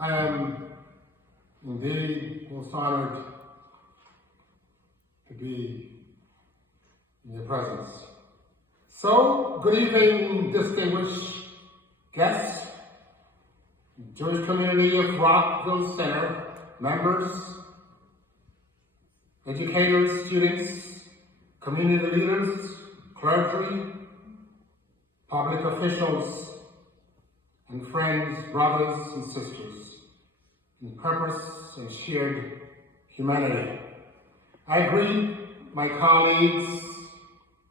I am indeed most honored to be in your presence. So, good evening, distinguished guests, Jewish community of Rockville Center, members, educators, students, community leaders, clergy, public officials, and friends, brothers and sisters, in purpose and shared humanity. I greet my colleagues,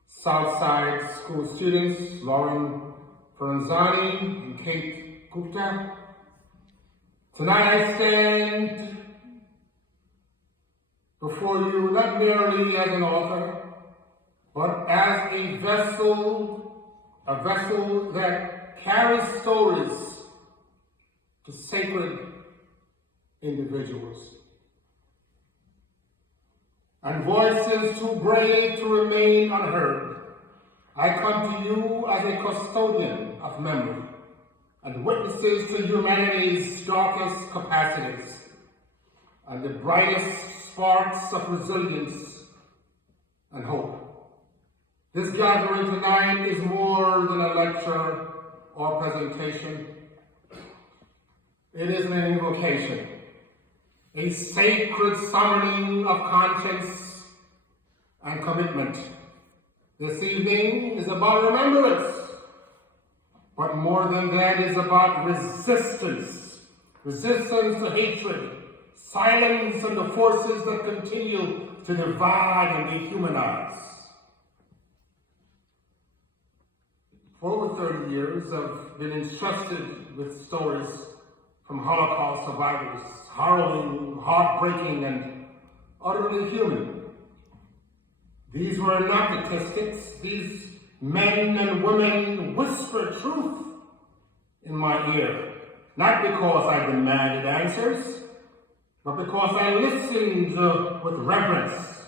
Southside School students, Lauren Ferranzani and Kate Gupta. Tonight I stand before you not merely as an author, but as a vessel that carries stories to sacred individuals and voices too brave to remain unheard. I come to you as a custodian of memory and witnesses to humanity's darkest capacities and the brightest sparks of resilience and hope. This gathering tonight is more than a lecture or presentation. It is an invocation, a sacred summoning of conscience and commitment. This evening is about remembrance, but more than that is about resistance. Resistance to hatred, silence and the forces that continue to divide and dehumanize. For over 30 years, I've been entrusted with stories from Holocaust survivors, harrowing, heartbreaking, and utterly human. These were not statistics. These men and women whispered truth in my ear, not because I demanded answers, but because I listened with reverence.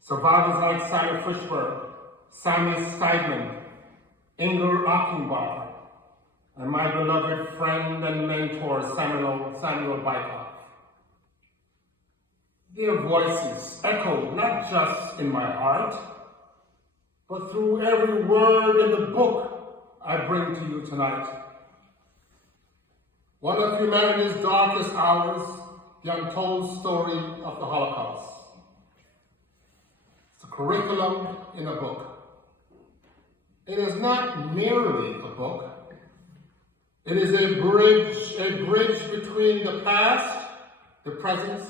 Survivors like Sally Fishberg, Sammy Steidman, Inger Achenbacher, and my beloved friend and mentor, Samuel Bykoff. Their voices echoed not just in my heart, but through every word in the book I bring to you tonight. One of humanity's darkest hours, the untold story of the Holocaust. It's a curriculum in a book. It is not merely a book. It is a bridge between the past, the present,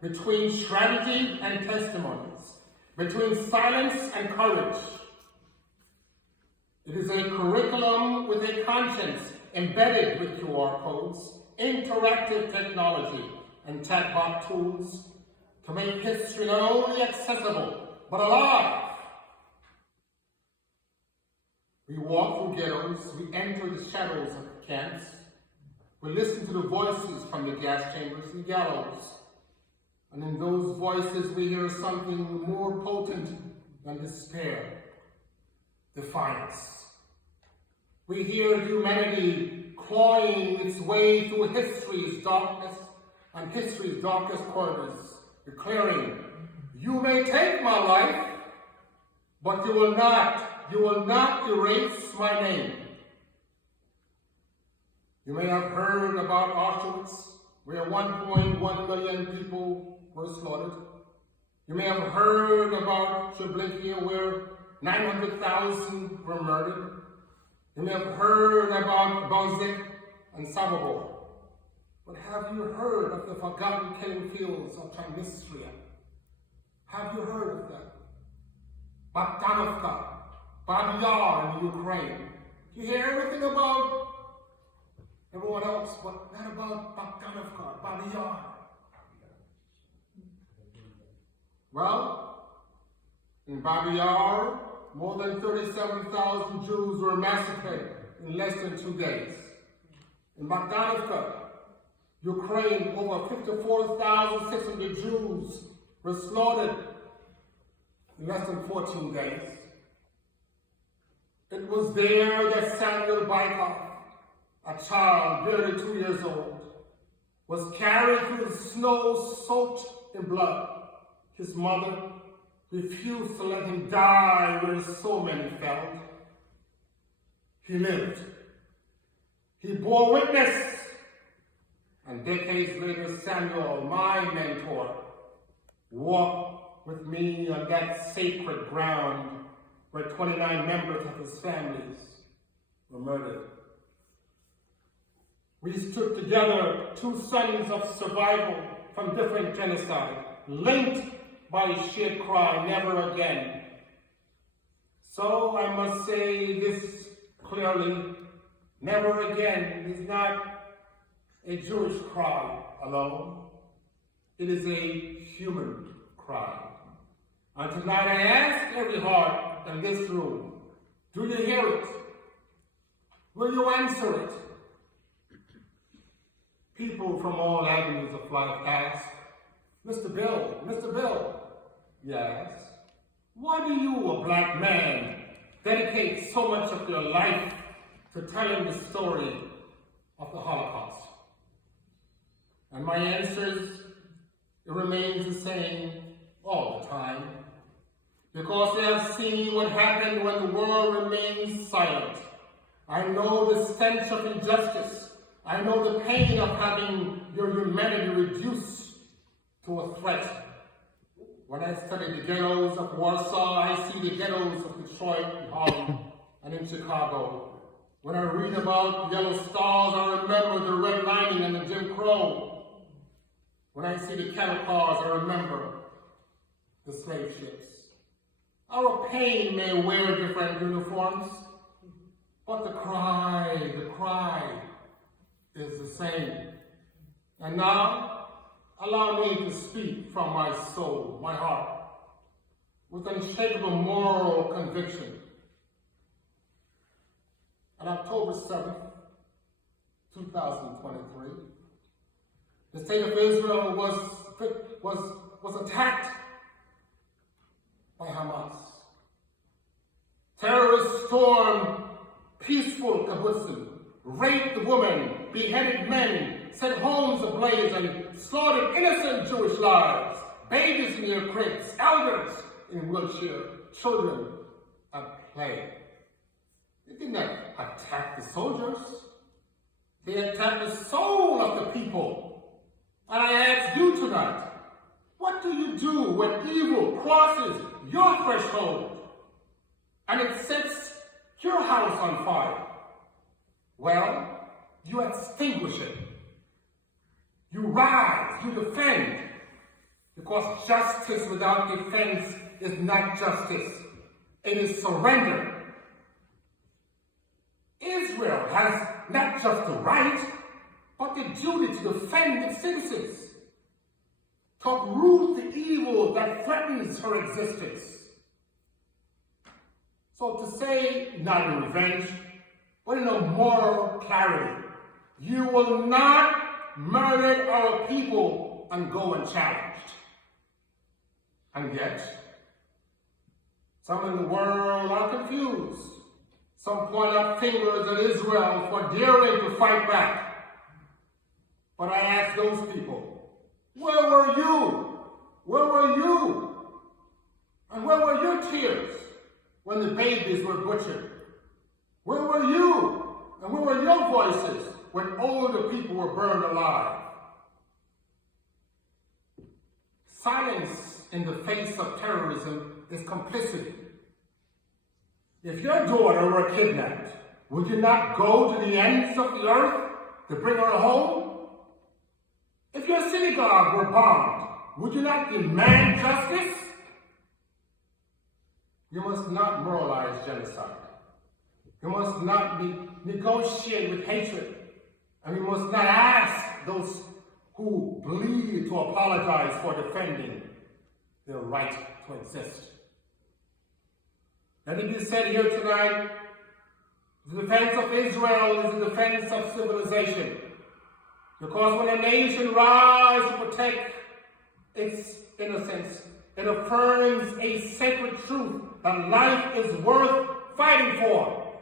between strategy and testimonies, between silence and courage. It is a curriculum with a conscience embedded with QR codes, interactive technology, and chatbot tools to make history not only accessible, but alive. We walk through ghettos, we enter the shadows of camps, we listen to the voices from the gas chambers and gallows, and in those voices we hear something more potent than despair, defiance. We hear humanity clawing its way through history's darkness and history's darkest corners, declaring, "You may take my life, but you will not erase my name." You may have heard about Auschwitz, where 1.1 million people were slaughtered. You may have heard about Treblinka, where 900,000 were murdered. You may have heard about Balzik and Sobibor. But have you heard of the forgotten killing fields of Transnistria? Have you heard of that? Bogdanovka, Babi Yar in Ukraine. You hear everything about everyone else, but not about Bogdanovka, Babi Yar. Well, in Babi Yar, more than 37,000 Jews were massacred in less than 2 days. In Bogdanovka, Ukraine, over 54,600 Jews were slaughtered in less than 14 days. was there that Samuel Bykoff, a child barely 2 years old, was carried through the snow soaked in blood. His mother refused to let him die where so many fell. He lived. He bore witness. And decades later, Samuel, my mentor, walked with me on that sacred ground where 29 members of his families were murdered. We stood together, two sons of survival from different genocide, linked by a shared cry, never again. So I must say this clearly, never again is not a Jewish cry alone. It is a human cry. And tonight I ask every heart in this room, do you hear it? Will you answer it? People from all avenues of life ask, Mr. Bill, yes, why do you, a black man, dedicate so much of your life to telling the story of the Holocaust? And my answer is, it remains the same all the time. Because I have seen what happened when the world remains silent. I know the stench of injustice. I know the pain of having your humanity reduced to a threat. When I study the ghettos of Warsaw, I see the ghettos of Detroit and Harlem and in Chicago. When I read about yellow stars, I remember the red lining and the Jim Crow. When I see the cattle cars, I remember the slave ships. Our pain may wear different uniforms, but the cry is the same. And now, allow me to speak from my soul, my heart, with unshakable moral conviction. On October 7th, 2023, the state of Israel was attacked by Hamas. Terrorists stormed peaceful kibbutzim, raped the women, beheaded men, set homes ablaze, and slaughtered innocent Jewish lives, babies in their cribs, elders in wheelchairs, children at play. They did not attack the soldiers. They attacked the soul of the people. And I ask you tonight, what do you do when evil crosses your threshold and it sets your house on fire? Well, you extinguish it. You rise, you defend, because justice without defense is not justice. It is surrender. Israel has not just the right, but the duty to defend its citizens, to uproot the evil that threatens her existence. So to say, not in revenge, but in a moral clarity, you will not murder our people and go unchallenged. And yet, some in the world are confused. Some point out fingers at Israel for daring to fight back. But I ask those people, where were you? Where were you? And where were your tears when the babies were butchered? Where were you? And where were your voices when older people were burned alive? Silence in the face of terrorism is complicity. If your daughter were kidnapped, would you not go to the ends of the earth to bring her home? If your synagogue were bombed, would you not demand justice? You must not moralize genocide. You must not negotiate with hatred. And you must not ask those who bleed to apologize for defending their right to exist. Let it be said here tonight, the defense of Israel is the defense of civilization. Because when a nation rises to protect its innocence, it affirms a sacred truth that life is worth fighting for.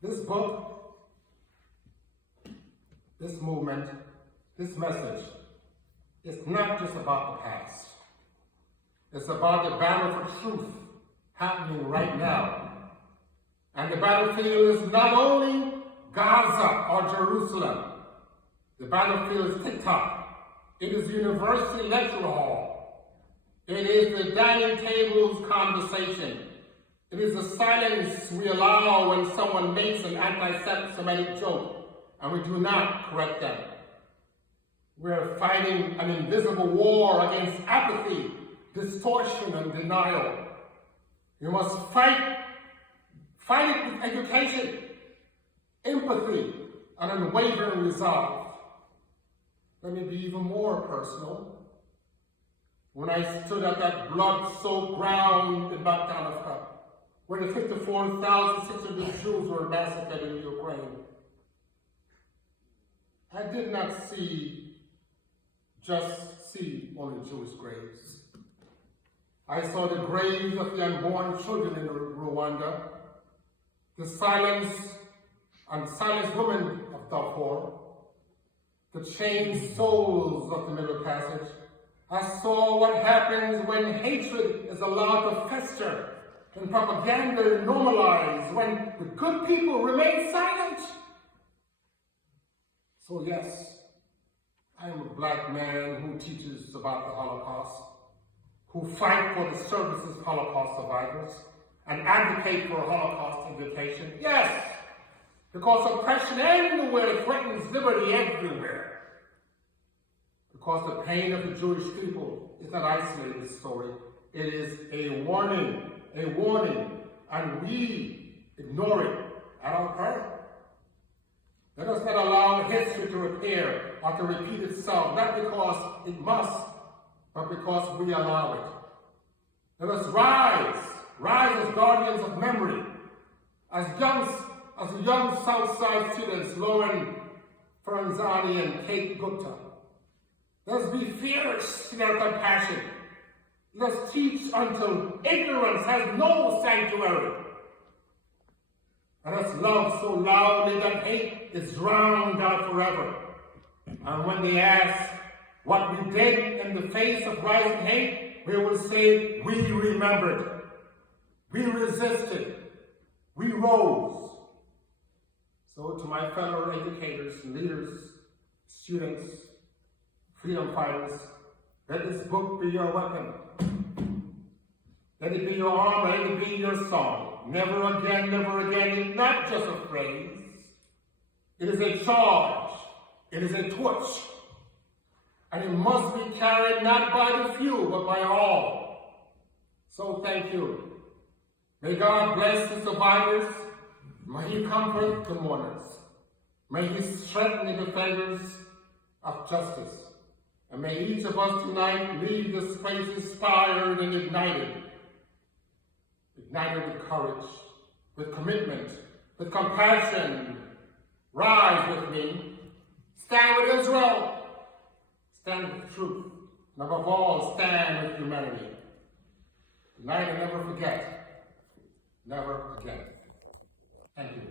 This book this movement, this message, is not just about the past. It's about the battle for truth happening right now. And the battlefield is not only Gaza or Jerusalem. The battlefield is TikTok. It is the university lecture hall. It is the dining table's conversation. It is the silence we allow when someone makes an anti-Semitic joke and we do not correct them. We're fighting an invisible war against apathy, distortion, and denial. We must fight it with education, empathy, and unwavering resolve. Let me be even more personal. When I stood at that blood-soaked ground in Bakhtanovka, where the 54,600 Jews were massacred in Ukraine, I did not just see only Jewish graves. I saw the graves of the unborn children in Rwanda, the silenced women of Darfur, the chained souls of the Middle Passage. I saw what happens when hatred is allowed to fester and propaganda normalized, when the good people remain silent. So yes, I am a black man who teaches about the Holocaust, who fight for the services of Holocaust survivors, and advocate for Holocaust education. Yes, because oppression everywhere threatens liberty everywhere. Because the pain of the Jewish people is not an isolated story. It is a warning, and we ignore it at our peril. Let us not allow history to repair or to repeat itself, not because it must, but because we allow it. Let us rise as guardians of memory, as young Southside students, Lauren Faranzani and Kate Gupta. Let us be fierce in our compassion. Let us teach until ignorance has no sanctuary. Let us love so loudly that hate is drowned out forever. And when they ask what we did in the face of rising hate, we will say, we remembered, we resisted, we rose. So to my fellow educators, leaders, students, freedom fighters, let this book be your weapon. Let it be your armor, let it be your song. Never again, it's not just a phrase. It is a charge. It is a torch. And it must be carried not by the few, but by all. So thank you. May God bless the survivors. May He comfort the mourners. May He strengthen the defenders of justice. And may each of us tonight leave this place inspired and ignited with courage, with commitment, with compassion. Rise with me. Stand with Israel. Stand with truth. And above all, stand with humanity. Tonight and never forget. Never again. Thank you.